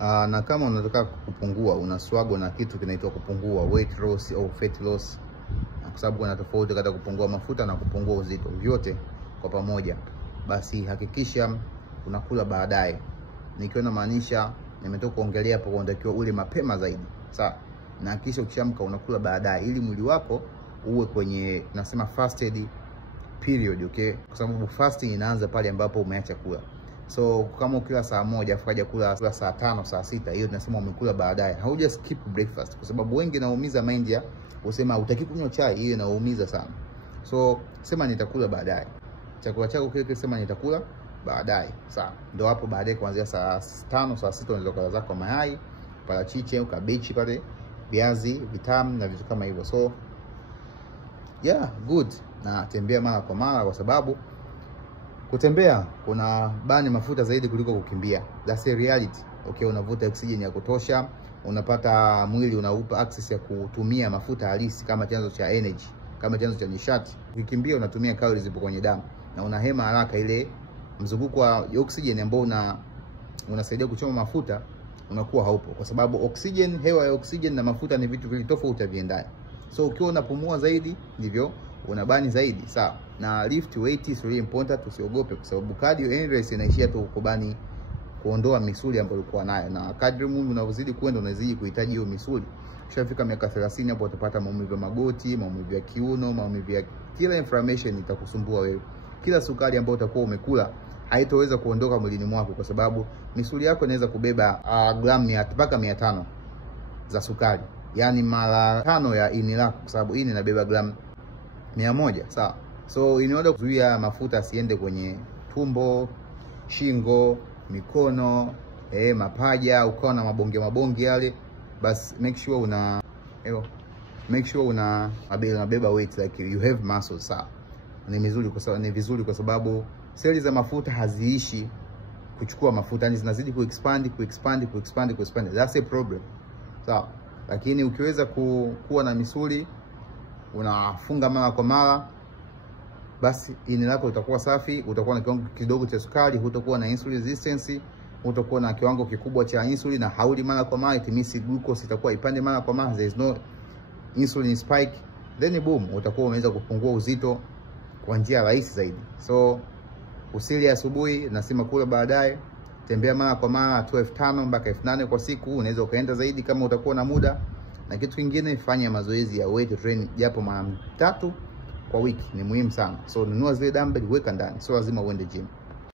Na kama unataka kupungua, una struggle na kitu kinaitwa kupungua weight loss au fat loss, kwa sababu kuna tofauti kati ya kupungua mafuta na kupungua uzito, vyote kwa pamoja, basi hakikisha unakula baadaye. Nikiwa na maanisha, nimetoka kuongelea hapo, unatakiwa ule mapema zaidi, sawa? Na kisha ukishamka unakula baadaye, ili mwili wako uwe kwenye tunasema fasted period, okay? Kwa sababu fasting inaanza pale ambapo umeacha kula. So kama ukila saa 1 afu kaja kula saa 5 saa 6, hiyo tunasema umekula baadaye. Hauja skip breakfast, kwa sababu wengi naumiza mind ya usema utaki kunywa chai, hiyo inaumiza sana. So sema nitakula baadaye. Chakula chako kile sema nitakula baadaye. Sawa. Ndio hapo baadaye kuanzia saa 5 saa 6 unaweza kula zako mayai, parachichi au kabichi pale, viazi vitamu na vitu kama hivyo. So yeah, good. Na tembea mara kwa mara, kwa sababu kutembea kuna bani mafuta zaidi kuliko kukimbia. That's a reality. Okay, unavuta oxygen ya kutosha, unapata mwili unaupa access ya kutumia mafuta halisi kama chanzo cha energy, kama chanzo cha nishati. Ukikimbia unatumia calories zipo kwenye damu na unahema haraka, ile mzunguko wa oxygen ambao unasaidia kuchoma mafuta unakuwa haupo, kwa sababu oxygen, hewa ya oxygen na mafuta ni vitu tofauti viendani. So ukiwa unapumua zaidi ndivyo unabani zaidi, sawa? Na lift weight is really important, usiogope, kwa sababu cardio endurance inaishia tu kubani, kuondoa misuli ambayo ulikuwa nayo, na kadri mwili unavyozidi kwenda unazidi kuhitaji hiyo misuli. Ukishafika miaka 30 hapo utapata maumivu ya magoti, maumivu ya kiuno, maumivu ya kila inflammation itakusumbua wewe. Kila sukari ambayo utakuwa umekula haitoweza kuondoka mwilini mwako, kwa sababu misuli yako inaweza kubeba gramu mpaka 500 za sukari, yani mara 5 ya ini lako, kwa sababu ini inabeba gramu 100, sawa? So in order kuzuia mafuta asiende kwenye tumbo, shingo, mikono, mapaja, ukawa na mabonge yale, bas make sure unabeba weight like you have muscles, sawa? Ni vizuri kwa sababu seli za mafuta haziishi kuchukua mafuta, yani zinazidi kuexpand. That's a problem, sawa? Lakini ukiweza kuwa na misuli, unafunga mara kwa mara, basi ini lako litakuwa safi, utakuwa na kiwango kidogo cha sukari, hutakuwa na insulin resistance, hutakuwa na kiwango kikubwa cha insulin, na hauli mara kwa mara, itimisi glucose itakuwa ipande mara kwa mara, there is no insulin spike, then boom, utakuwa umeweza kupungua uzito kwa njia rahisi zaidi. So usili asubuhi, nasema kula baadaye, tembea mara kwa mara 1500 mpaka 8000 kwa siku, unaweza ukaenda zaidi kama utakuwa na muda. Na kitu kingine, fanya mazoezi ya weight training japo mara 3 kwa wiki, ni muhimu sana. So nunua zile dumbbell, weka ndani, sio lazima uende gym.